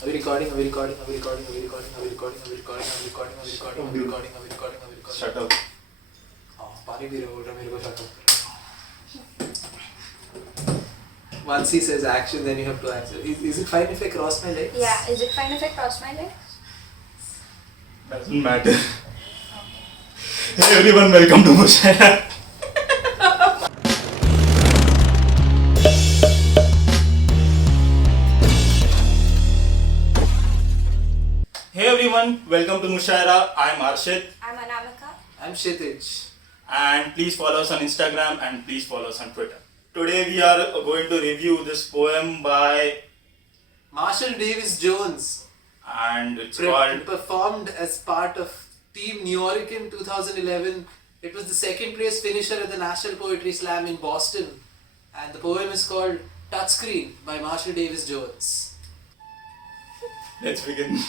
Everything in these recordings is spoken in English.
Are we recording? Are we recording? Are we recording? Are we recording? Are we recording? Are we recording? Are we recording? Are we recording? Are we recording? Are we recording? Are we recording? Shut up. हाँ पानी P रहे बोल रहा मेरे को shut up. Once he says action, then you have to answer. Is it fine if I cross my legs? Yeah, is it fine if I cross my legs? Doesn't matter. Hey everyone, welcome to Mushaira. Hey everyone, welcome to Mushaira. I'm Arshit. I'm Anamika. I'm Kshitij. And please follow us on Instagram and please follow us on Twitter. Today we are going to review this poem by Marshall Davis Jones. and it's called Performed as part of Team New York in 2011. It was the second place finisher at the National Poetry Slam in Boston. And the poem is called Touchscreen by Marshall Davis Jones. Let's begin.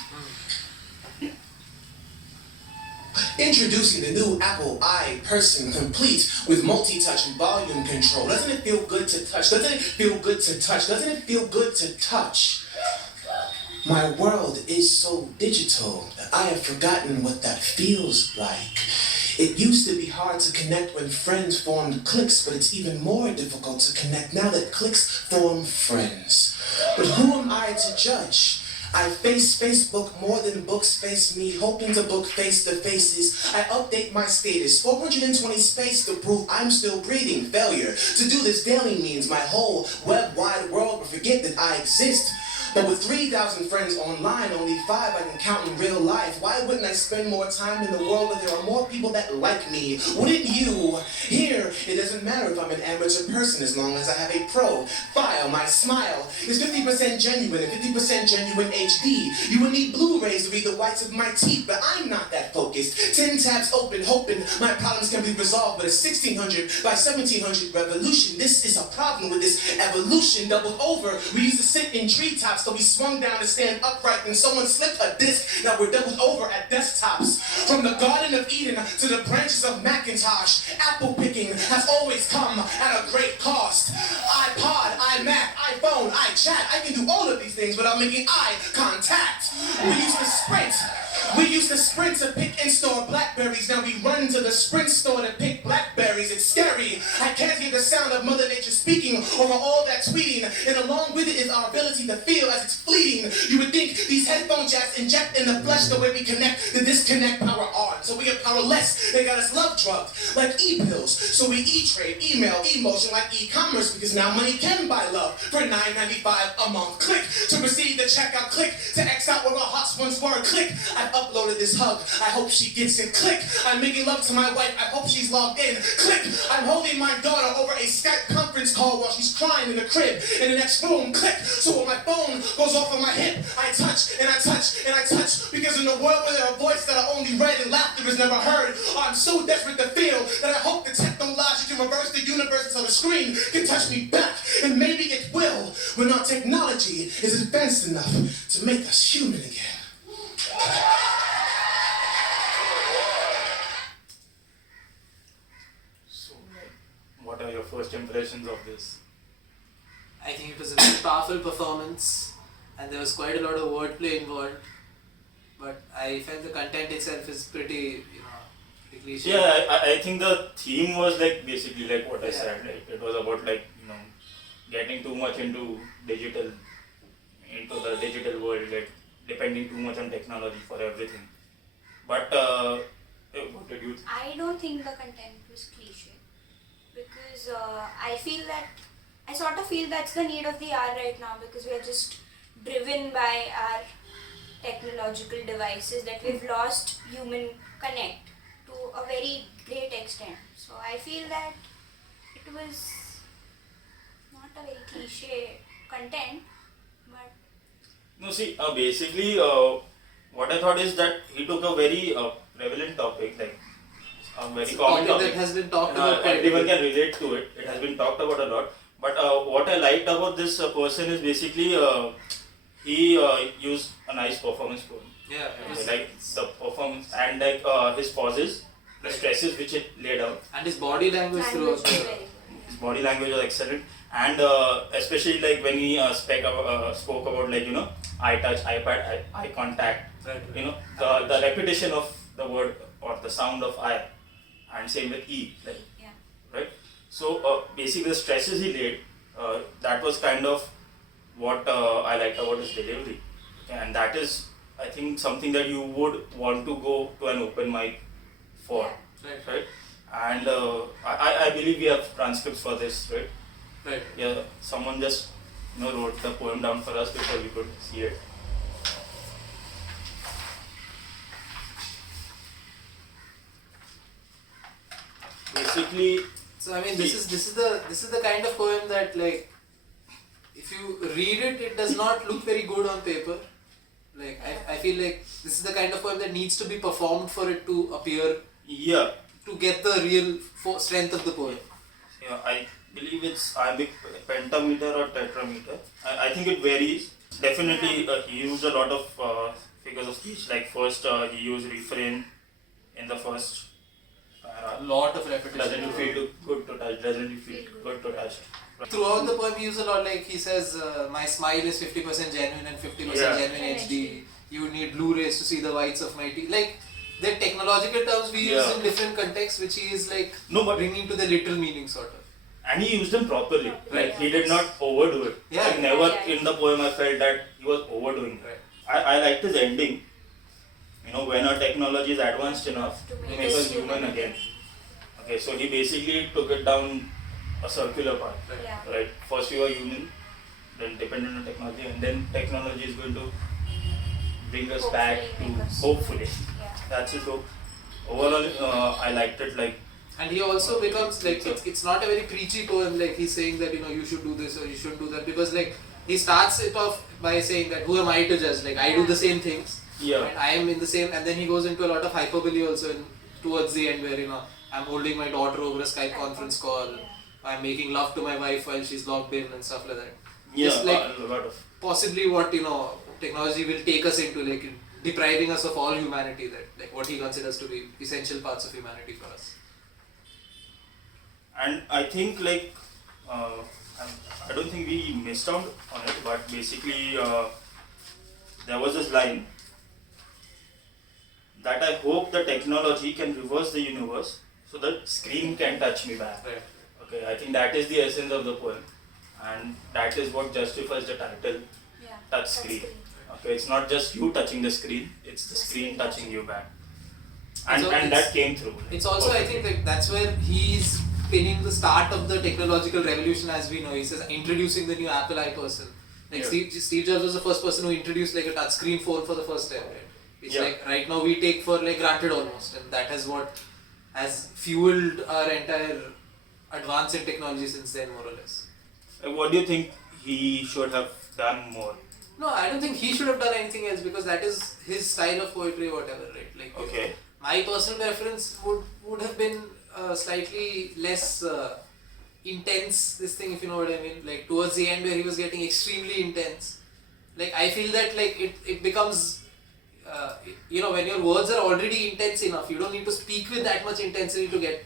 Introducing the new Apple iPerson complete with multi-touch and volume control. Doesn't it feel good to touch? Doesn't it feel good to touch? Doesn't it feel good to touch? My world is so digital that I have forgotten what that feels like. It used to be hard to connect when friends formed cliques, but it's even more difficult to connect now that cliques form friends. But who am I to judge? I face Facebook more than books face me, hoping to book face-to-faces. I update my status, 420 space to prove I'm still breathing. Failure to do this daily means my whole web-wide world will forget that I exist. But with 3,000 friends online, only 5 I can count in real life. Why wouldn't I spend more time in the world where there are more people that like me? Wouldn't you? Here, it doesn't matter if I'm an amateur person as long as I have a profile. My smile is 50% genuine and 50% genuine HD. You would need Blu-rays to read the whites of my teeth, but I'm not that focused. 10 tabs open, hoping my problems can be resolved. But a 1600 by 1700 revolution. This is a problem with this evolution doubled over. We used to sit in treetops. So we swung down to stand upright and someone slipped a disc. Now we're doubled over at desktops. From the Garden of Eden to the branches of Macintosh, apple picking has always come at a great cost. iPod, iMac, iPhone, iChat, I can do all of these things without making eye contact. We used to sprint to pick and store blackberries. Now we run to the Sprint store to pick blackberries. It's scary. I can't hear the sound of Mother Nature speaking over all that tweeting. And along with it is our ability to feel as it's fleeting. You would think these headphone jacks inject in the flesh the way we connect the disconnect power on. So we get powerless. They got us love drugged like e-pills. So we e-trade, email, emotion like e-commerce because now money can buy love for $9.95 a month. Click to receive the checkout. Click to X out where our hearts once were. Click. I've uploaded this hug. I hope she gets it. Click. I'm making love to my wife. I hope she's logged in. Click. I'm holding my daughter over a Skype conference call while she's crying in the crib in the next room. Click. So when my phone goes off of my hip, I touch and I touch and I touch because in a world where there are voices that are only read and laughter is never heard, I'm so desperate to feel that I hope the technology can reverse the universe until the screen can touch me back. And maybe it will when our technology is advanced enough to make us human again. So, what are your first impressions of this? I think it was a very powerful performance and there was quite a lot of wordplay involved. But I felt the content itself is pretty, pretty cliche. Yeah, I think the theme was like basically like what I Yeah. said. Like it was about like getting too much into the digital world, like depending too much on technology for everything. But what did you think? I don't think the content was cliche because I sort of feel that's the need of the hour right now because we are just driven by our technological devices that we've lost human connect to a very great extent. So I feel that it was not a very cliche content, but No, see, basically, what I thought is that he took a very prevalent topic, like a very It's a common topic topic. that has been talked about quite a Everyone bit. can relate to it. It has been talked about a lot. But what I liked about this person is basically he used a nice performance poem. Yeah, it was, Like the performance and like his pauses, the stresses which it laid out. and his body language language throughout is the... very good. His body language was excellent. And especially like when he spoke about like eye touch, iPad, eye contact. Right. The repetition of the word or the sound of I, and same with E, like, Yeah. right? So basically the stresses he laid, that was kind of what I liked about his delivery, and that is, I think, something that you would want to go to an open mic for, Yeah. Right. right? And I believe we have transcripts for this, right? Right. Yeah, someone just wrote the poem down for us before we could see it. Basically, So I mean, this is the kind of poem that, like, if you read it, it does not look very good on paper. Like I feel like this is the kind of poem that needs to be performed for it to appear, yeah, to get the real strength of the poem. I believe it's iambic pentameter or tetrameter. I think it varies. Definitely, he used a lot of figures of speech. Like first, he used refrain in the first A lot of repetition. Doesn't you feel good to touch? Doesn't you feel good to touch? Throughout the poem, he uses a lot, like he says, my smile is 50% genuine and 50% Yeah. genuine HD. You need Blu-rays to see the whites of my teeth. Like, the technological terms we use Yeah. in different contexts, which he is like No, but bringing to the literal meaning, sort of. and he used them properly. Properly, Like yeah. he did not overdo it. Yeah. Like never Yeah. in the poem I felt that he was overdoing it. Right. I liked his ending. When our technology is advanced enough To to make make us us human human again. Okay, so he basically took it down a circular path. Right. Yeah. Right. First we were human, then dependent on technology, and then technology is going to bring us back to Hopefully make us hopefully. Yeah. That's it. So overall, I liked it. Like And he also becomes like, it's not a very preachy poem, like he's saying that you should do this or you should do that, because like he starts it off by saying that who am I to judge, like I do the same things, yeah, and I am in the same, and then he goes into a lot of hyperbole also towards the end, where I'm holding my daughter over a Skype conference call, I'm making love to my wife while she's locked in and stuff like that. Just like a lot of. possibly what technology will take us into, like depriving us of all humanity, that like what he considers to be essential parts of humanity for us. And I think like I don't think we missed out on it, but basically there was this line that I hope the technology can reverse the universe so that screen can touch me back. Right. Okay, I think that is the essence of the poem, and that is what justifies the title, Yeah. Touch Screen. Okay, it's not just you touching the screen, it's the screen touching you back. And, So and it's- that came through. It's also, I think, like that's where he's pinning the start of the technological revolution as we know. He says introducing the new Apple iPerson. Like Yeah. Steve Jobs was the first person who introduced like a touchscreen phone for the first time, right? Which Yeah. like right now we take for like granted almost, and that is what has fueled our entire advance in technology since then, more or less. What do you think he should have done more? No, I don't think he should have done anything else, because that is his style of poetry or whatever, right? Like Okay. my personal preference would have been slightly less intense, this thing, if you know what I mean. Like towards the end where he was getting extremely intense. Like I feel that like it becomes when your words are already intense enough, you don't need to speak with that much intensity to get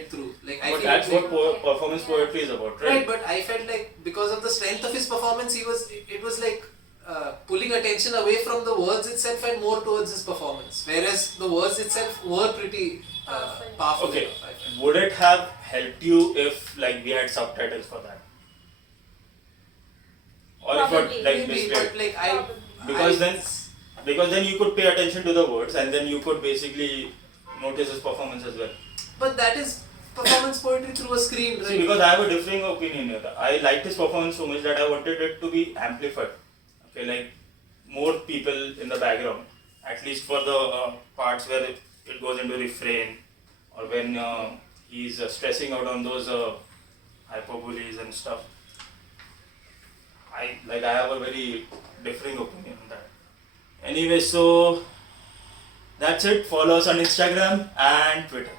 it through. Like I But feel that's like, what performance poetry is about, right? right, but I felt like because of the strength of his performance, it was like pulling attention away from the words itself and more towards his performance. Whereas the words itself were pretty powerful. Okay. enough, I felt. Would it have helped you if like we had subtitles for that? Or if Probably, it like Maybe, displayed? but like Probably. Because then you could pay attention to the words and then you could basically notice his performance as well. But that is performance poetry through a screen, right? See, because I have a differing opinion here. I liked his performance so much that I wanted it to be amplified. Okay, like more people in the background, at least for the parts where it goes into refrain, or when he's stressing out on those hyperboles and stuff. I have a very differing opinion on that. Anyway, so that's it. Follow us on Instagram and Twitter.